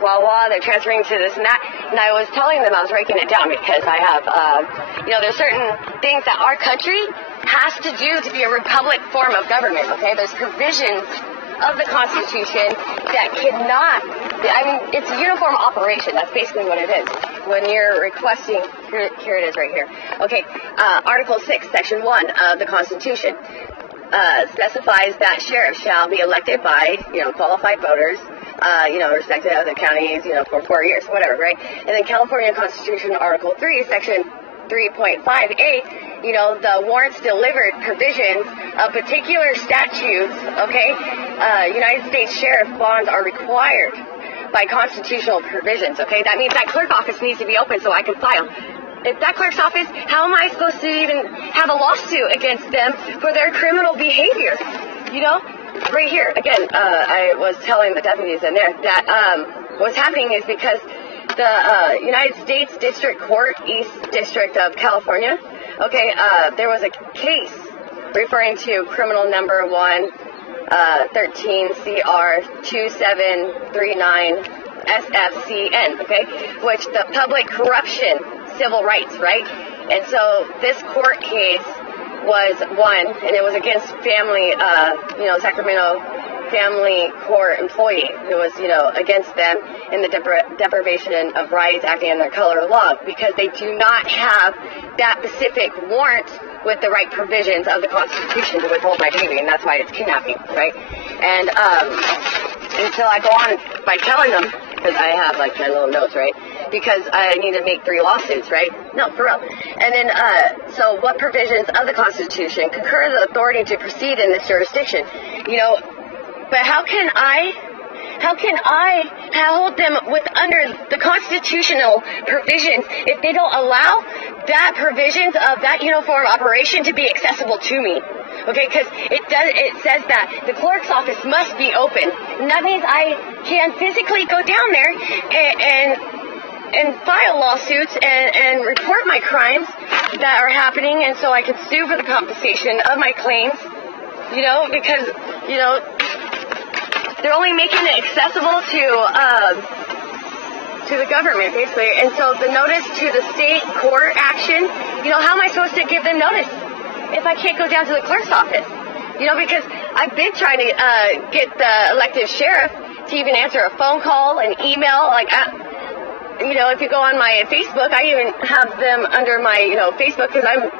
blah, blah, they're transferring to this and that. And I was telling them I was breaking it down because I have, there's certain things that our country has to do to be a republic form of government, okay? There's provisions of the Constitution that cannot, it's a uniform operation. That's basically what it is. When you're requesting, here it is right here. Okay, Article 6, Section 1 of the Constitution specifies that sheriffs shall be elected by, qualified voters, respective of the counties, for 4 years, whatever, right? And then California Constitution, Article 3, Section 3.5A, the warrants delivered provisions of particular statutes, okay? United States Sheriff bonds are required by constitutional provisions, okay? That means that clerk office needs to be open so I can file. If that clerk's office, how am I supposed to even have a lawsuit against them for their criminal behavior? Right here, again, I was telling the deputies in there that what's happening is because the United States District Court, East District of California, okay, there was a case referring to criminal number 113 CR 2739 SFCN, okay, which the public corruption civil rights, right? And so this court case was won, and it was against family, Sacramento family court employee who was, against them in the deprivation of rights acting under color of law because they do not have that specific warrant with the right provisions of the Constitution to withhold my baby, and that's why it's kidnapping, right? And so I go on by telling them, because I have my little notes, right? Because I need to make 3 lawsuits, right? No, for real. And then, so what provisions of the Constitution concur the authority to proceed in this jurisdiction? But how can I hold them under the constitutional provisions if they don't allow that provisions of that uniform operation to be accessible to me? Okay, because it says that the clerk's office must be open. And that means I can physically go down there and file lawsuits and report my crimes that are happening, and so I can sue for the compensation of my claims, because, they're only making it accessible to the government, basically. And so the notice to the state court action, how am I supposed to give them notice if I can't go down to the clerk's office? Because I've been trying to get the elected sheriff to even answer a phone call, an email, if you go on my Facebook, I even have them under my, Facebook because I'm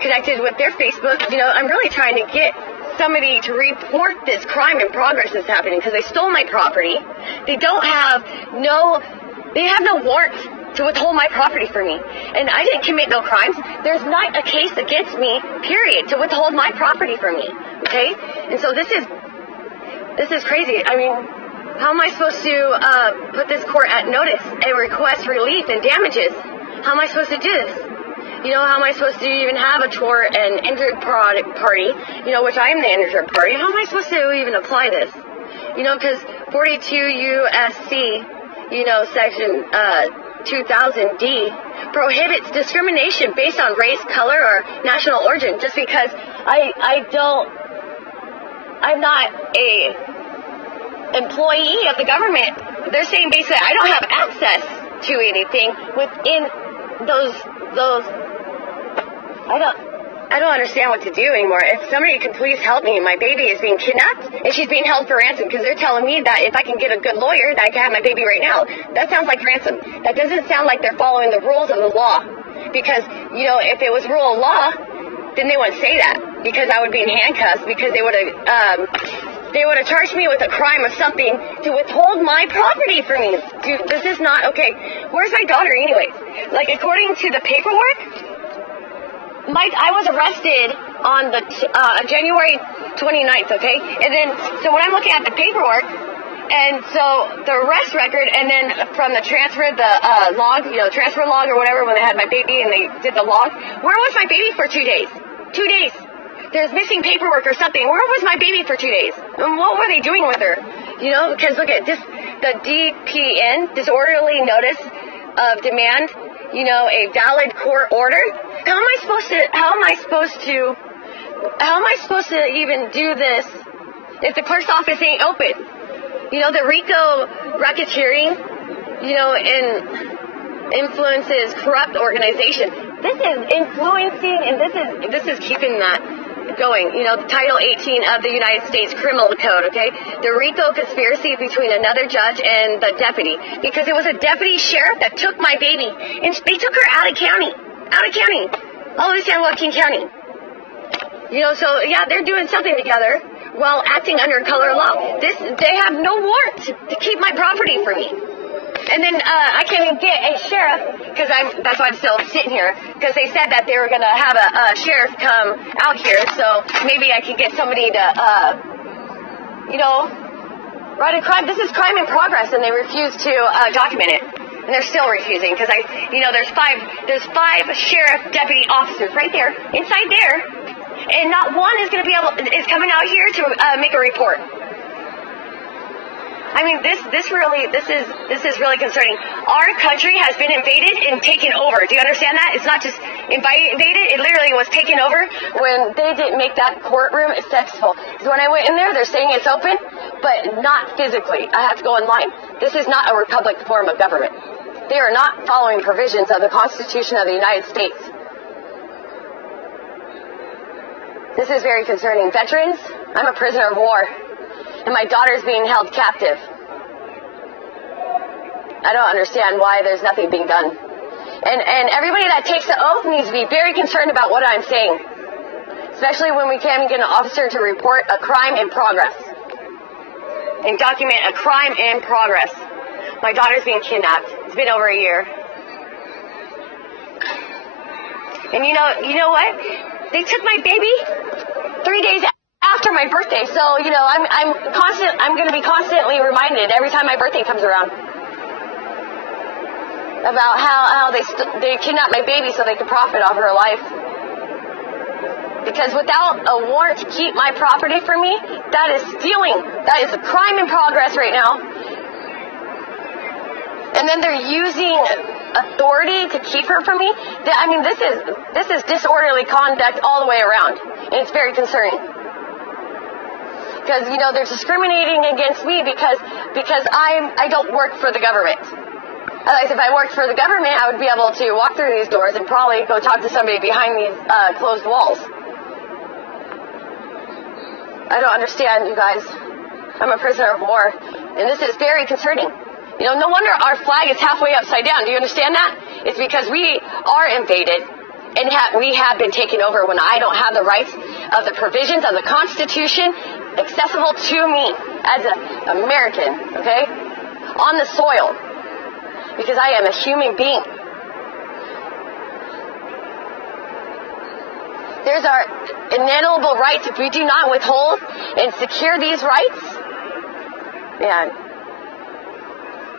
connected with their Facebook. I'm really trying to get somebody to report this crime in progress that's happening because they stole my property. They have no warrant to withhold my property from me. And I didn't commit no crimes. There's not a case against me, period, to withhold my property from me. Okay? And so this is crazy. I mean, how am I supposed to put this court at notice and request relief and damages? How am I supposed to do this? How am I supposed to even have a tort and injured party, which I am the injured party? How am I supposed to even apply this? Because 42 U.S.C., Section 2000D prohibits discrimination based on race, color, or national origin just because I'm not a employee of the government. They're saying basically I don't have access to anything within those I don't understand what to do anymore. If somebody could please help me, my baby is being kidnapped and she's being held for ransom because they're telling me that if I can get a good lawyer that I can have my baby right now. That sounds like ransom. That doesn't sound like they're following the rules of the law because, if it was rule of law, then they wouldn't say that because I would be in handcuffs because they would have charged me with a crime of something to withhold my property from me. Dude, this is not okay. Where's my daughter anyways? According to the paperwork, I was arrested on the January 29th, okay? And then, so when I'm looking at the paperwork, and so the arrest record, and then from the transfer, the log, transfer log or whatever, when they had my baby and they did the log, where was my baby for 2 days? 2 days. There's missing paperwork or something. Where was my baby for 2 days? And what were they doing with her? Because look at this, the DPN, disorderly notice of demand, a valid court order. How am I supposed to even do this if the clerk's office ain't open? The RICO racketeering and influences corrupt organizations. This is influencing, and this is keeping that going. Title 18 of the United States Criminal Code, okay? The RICO conspiracy between another judge and the deputy, because it was a deputy sheriff that took my baby, and they took her out of county, all of San Joaquin County. So yeah, they're doing something together while acting under color law. They have no warrant to keep my property for me. And then I can't even get a sheriff, because that's why I'm still sitting here, because they said that they were going to have a sheriff come out here, so maybe I could get somebody to, write a crime. This is crime in progress, and they refuse to document it. And they're still refusing, because there's five sheriff deputy officers right there, inside there, and not one is coming out here to make a report. I mean, this is really concerning. Our country has been invaded and taken over. Do you understand that? It's not just invaded. It literally was taken over when they didn't make that courtroom accessible. Because when I went in there, they're saying it's open, but not physically. I have to go online. This is not a republic form of government. They are not following provisions of the Constitution of the United States. This is very concerning. Veterans, I'm a prisoner of war. And my daughter's being held captive. I don't understand why there's nothing being done. And everybody that takes the oath needs to be very concerned about what I'm saying. Especially when we can't get an officer to report a crime in progress. And document a crime in progress. My daughter's being kidnapped. It's been over a year. And you know what? They took my baby 3 days after my birthday, so I'm going to be constantly reminded every time my birthday comes around about how they kidnapped my baby so they could profit off her life. Because without a warrant to keep my property for me, that is stealing. That is a crime in progress right now. And then they're using authority to keep her from me. I mean, this is disorderly conduct all the way around, and it's very concerning. Because they're discriminating against me because I don't work for the government. Otherwise, if I worked for the government, I would be able to walk through these doors and probably go talk to somebody behind these closed walls. I don't understand, you guys. I'm a prisoner of war, and this is very concerning. No wonder our flag is halfway upside down. Do you understand that? It's because we are invaded, and we have been taken over when I don't have the rights of the provisions of the Constitution accessible to me as an American, okay? On the soil. Because I am a human being. There's our inalienable rights. If we do not withhold and secure these rights, man,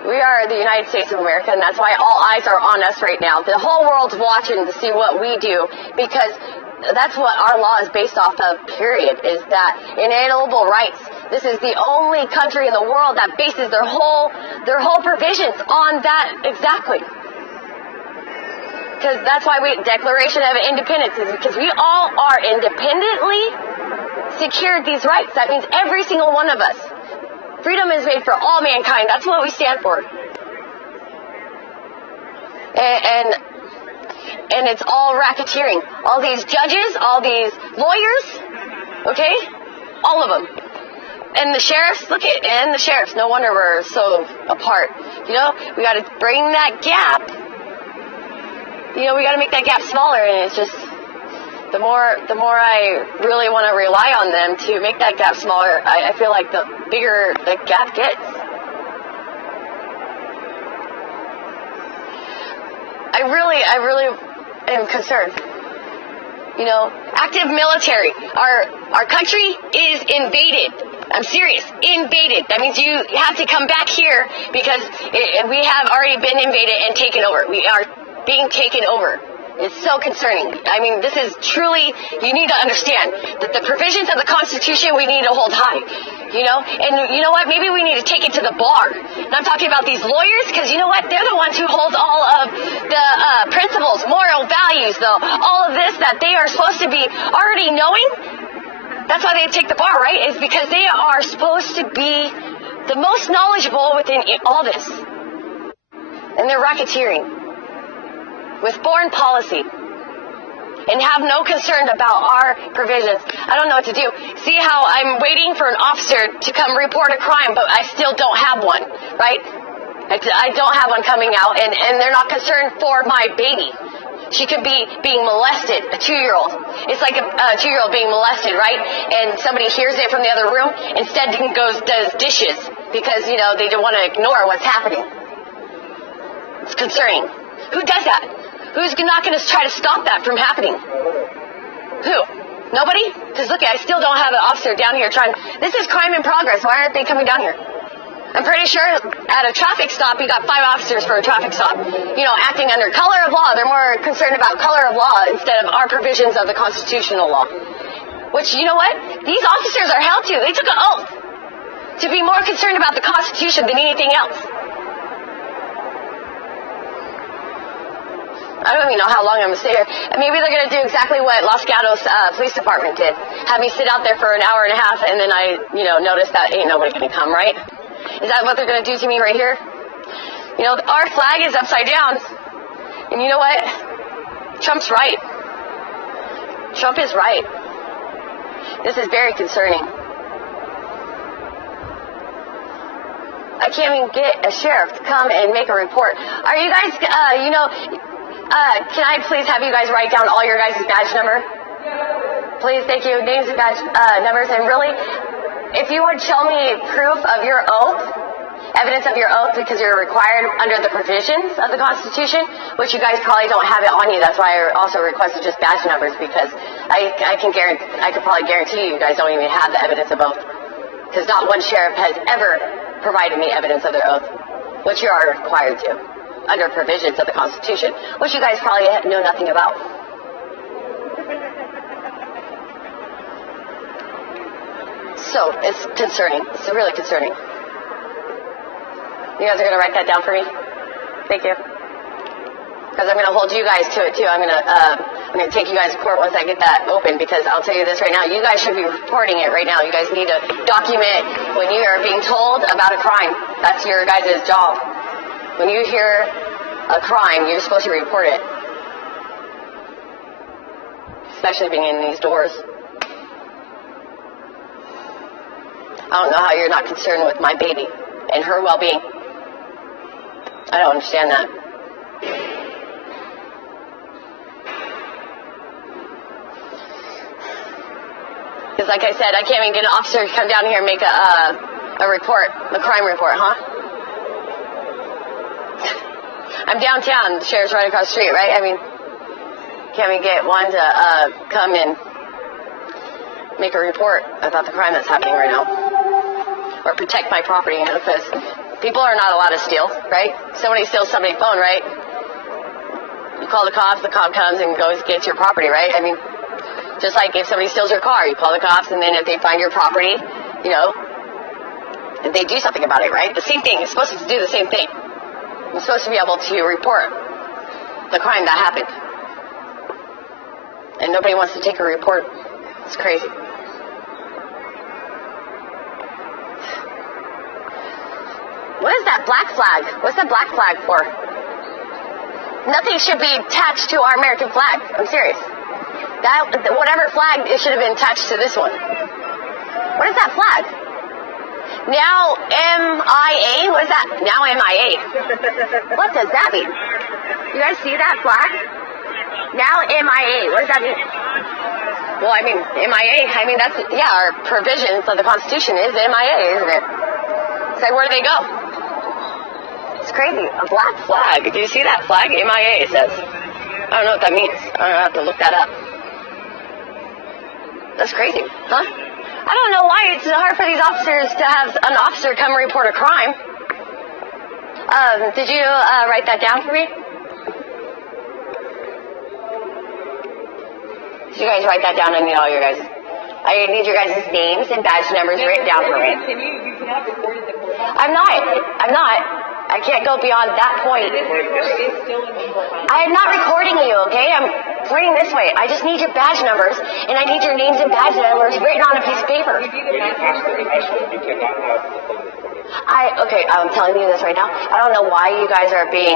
we are the United States of America, and that's why all eyes are on us right now. The whole world's watching to see what we do, because that's what our law is based off of, period, is that inalienable rights. This is the only country in the world that bases their whole provisions on that exactly. Because that's why Declaration of Independence is because we all are independently secured these rights. That means every single one of us. Freedom is made for all mankind. That's what we stand for. And it's all racketeering. All these judges, all these lawyers, okay? All of them. And the sheriffs, and the sheriffs. No wonder we're so apart. We got to bring that gap. We got to make that gap smaller, and it's just the more I really want to rely on them to make that gap smaller, I feel like the bigger the gap gets. I really am concerned. Active military. Our country is invaded. I'm serious. Invaded. That means you have to come back here because we have already been invaded and taken over. We are being taken over. It's so concerning. I mean, this is truly, you need to understand that the provisions of the Constitution we need to hold high, And you know what? Maybe we need to take it to the bar. And I'm talking about these lawyers because you know what? They're the ones who hold all of the principles, moral values, though. All of this that they are supposed to be already knowing. That's why they take the bar, right? Is because they are supposed to be the most knowledgeable within all this. and they're racketeering with foreign policy and have no concern about our provisions. I don't know what to do. See how I'm waiting for an officer to come report a crime, but I still don't have one, right? I don't have one coming out, and they're not concerned for my baby. She could be being molested, a 2-year-old. It's like a 2-year-old being molested, right? And somebody hears it from the other room, instead does dishes because, they don't want to ignore what's happening. It's concerning. Who does that? Who's not going to try to stop that from happening? Who? Nobody? Because look, I still don't have an officer down here trying. This is crime in progress. Why aren't they coming down here? I'm pretty sure at a traffic stop, you got 5 officers for a traffic stop. Acting under color of law. They're more concerned about color of law instead of our provisions of the constitutional law. Which, you know what? These officers are held to. They took an oath to be more concerned about the Constitution than anything else. I don't even know how long I'm going to stay here. And maybe they're going to do exactly what Los Gatos Police Department did. Have me sit out there for an hour and a half, and then I, notice that ain't nobody going to come, right? Is that what they're going to do to me right here? Our flag is upside down. And you know what? Trump's right. Trump is right. This is very concerning. I can't even get a sheriff to come and make a report. Are you guys, can I please have you guys write down all your guys' badge number? Please, thank you. Names and badge numbers. And really, if you would show me proof of your oath, evidence of your oath, because you're required under the provisions of the Constitution, which you guys probably don't have it on you. That's why I also requested just badge numbers, because I could probably guarantee you guys don't even have the evidence of oath, because not one sheriff has ever provided me evidence of their oath, which you are required to under provisions of the Constitution, which you guys probably know nothing about. So it's concerning. It's really concerning. You guys are going to write that down for me? Thank you. Because I'm going to hold you guys to it too. I'm going to take you guys to court once I get that open, because I'll tell you this right now. You guys should be reporting it right now. You guys need to document when you are being told about a crime. That's your guys' job. When you hear a crime, you're supposed to report it. Especially being in these doors. I don't know how you're not concerned with my baby and her well-being. I don't understand that. Because like I said, I can't even get an officer to come down here and make a report, a crime report, huh? I'm downtown. The sheriff's right across the street, right? I mean, can't we get one to come and make a report about the crime that's happening right now? Or protect my property, because people are not allowed to steal, right? Somebody steals somebody's phone, right? You call the cops, the cop comes and goes gets your property, right? I mean, just like if somebody steals your car, you call the cops, and then if they find your property, they do something about it, right? The same thing. It's supposed to do the same thing. You're supposed to be able to report the crime that happened. And nobody wants to take a report. It's crazy. What is that black flag? What's the black flag for? Nothing should be attached to our American flag. I'm serious. Whatever flag, it should have been attached to this one. What is that flag? Now MIA? What is that? Now MIA. What does that mean? You guys see that flag? Now MIA. What does that mean? Well, I mean, MIA, that's, our provisions of the Constitution is MIA, isn't it? It's like, where do they go? It's crazy. A black flag. Do you see that flag? MIA, it says. I don't know what that means. I have to look that up. That's crazy, huh? I don't know why it's hard for these officers to have an officer come report a crime. Did you write that down for me? Did you guys write that down? I need all your guys. I need your guys' names and badge numbers written down for me. You cannot record it. I'm not. I can't go beyond that point. I am not recording you, okay? I'm pointing this way. I just need your badge numbers, and I need your names and badge numbers written on a piece of paper. I'm telling you this right now. I don't know why you guys are being,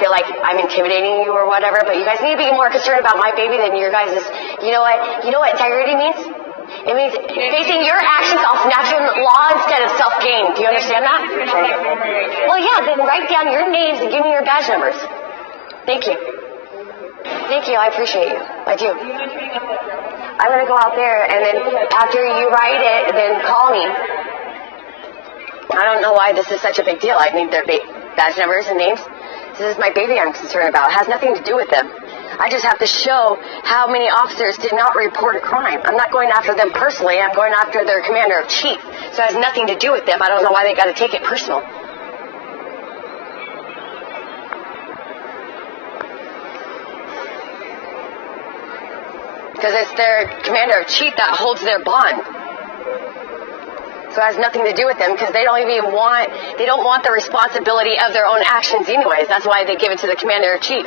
feel like I'm intimidating you or whatever, but you guys need to be more concerned about my baby than your guys' You know what integrity means? It means basing your actions off natural law instead of self-gain. Do you understand that? Well, yeah, then write down your names and give me your badge numbers. Thank you. Thank you. I appreciate you. I do. I'm going to go out there, and then after you write it, then call me. I don't know why this is such a big deal. I need their badge numbers and names. This is my baby I'm concerned about. It has nothing to do with them. I just have to show how many officers did not report a crime. I'm not going after them personally. I'm going after their commander-in-chief. So it has nothing to do with them. I don't know why they got to take it personal. Because it's their commander-in-chief that holds their bond. So it has nothing to do with them because they don't want the responsibility of their own actions anyways. That's why they give it to the commander-in-chief,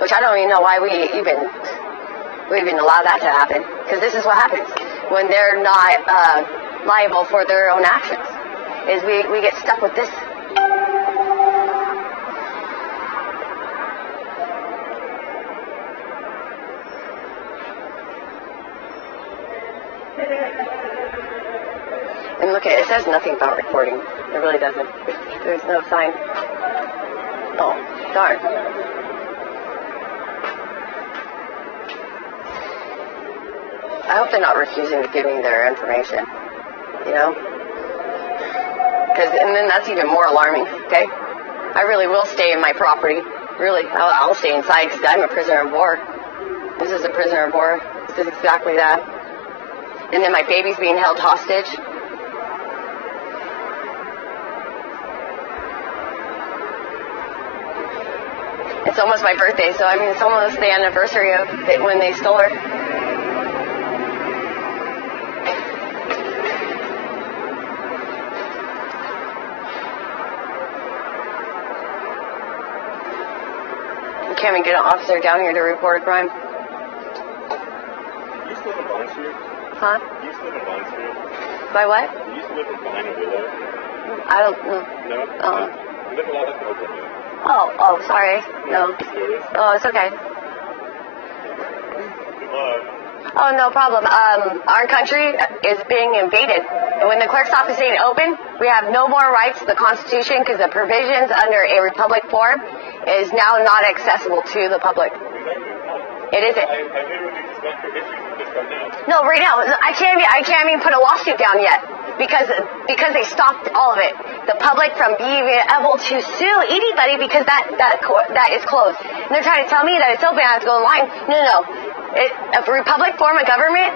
which I don't even know why we even allow that to happen. Because this is what happens when they're not liable for their own actions, is we get stuck with this. And look, it says nothing about recording. It really doesn't. There's no sign. Oh, darn. I hope they're not refusing to give me their information. You know? And then that's even more alarming, okay? I really will stay in my property. Really, I'll stay inside because I'm a prisoner of war. This is a prisoner of war. This is exactly that. And then my baby's being held hostage. It's almost my birthday, so I mean, it's almost the anniversary of it when they stole her. You can't even get an officer down here to report a crime. You used to live in Vine Street? Huh? You used to live in Vine Street? By what? You used to live in Vine or Willow? I don't know. No? You live a lot like Oakland. Oh, sorry. No. Oh, it's okay. Good luck. Oh, no problem. Our country is being invaded. And when the clerk's office ain't open, we have no more rights to the Constitution because the provisions under a republic form is now not accessible to the public. It isn't. I literally just got your history just right now. No, right now, I can't even put a lawsuit down yet because they stopped all of it. The public from being able to sue anybody because that is closed. And they're trying to tell me that it's open. I have to go online. No. A republic form of government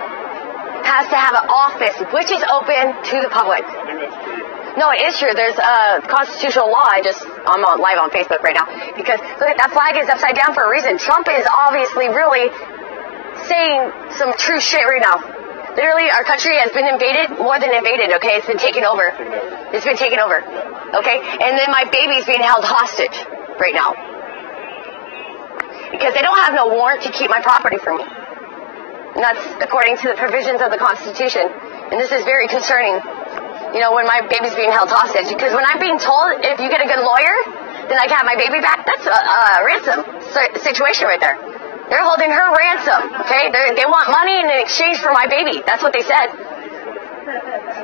has to have an office which is open to the public. I think that's true. No, it is true. There's a constitutional law. I'm on live on Facebook right now because look, that flag is upside down for a reason. Trump is obviously really saying some true shit right now. Literally, our country has been invaded, more than invaded, okay? It's been taken over. It's been taken over, okay? And then my baby's being held hostage right now because they don't have no warrant to keep my property from me. And that's according to the provisions of the Constitution. And this is very concerning, you know, when my baby's being held hostage. Because when I'm being told if you get a good lawyer, then I can have my baby back, that's a ransom situation right there. They're holding her ransom, okay? They want money in exchange for my baby. That's what they said.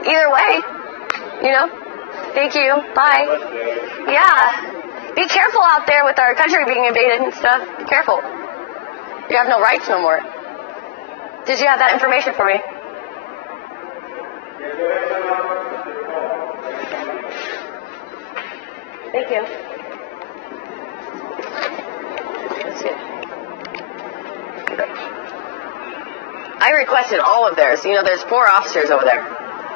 Either way, you know. Thank you. Bye. Yeah. Be careful out there with our country being invaded and stuff. Be careful. You have no rights no more. Did you have that information for me? Thank you. That's good. I requested all of theirs. You know, there's 4 officers over there.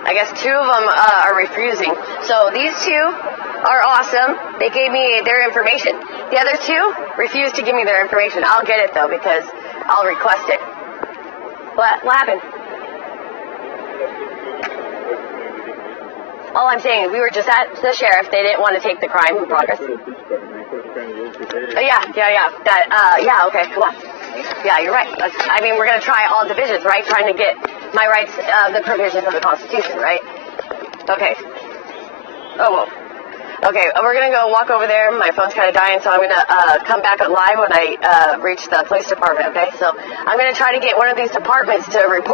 I guess 2 of them are refusing. So these 2 are awesome. They gave me their information. The other 2 refused to give me their information. I'll get it, though, because I'll request it. What happened? All I'm saying, we were just at the sheriff. They didn't want to take the crime in progress. Yeah. Yeah, okay, come on. Yeah, you're right. We're going to try all divisions, right? Trying to get my rights, the provisions of the Constitution, right? Okay. Oh, well. Okay, we're going to go walk over there. My phone's kind of dying, so I'm going to come back live when I reach the police department, okay? So I'm going to try to get one of these departments to report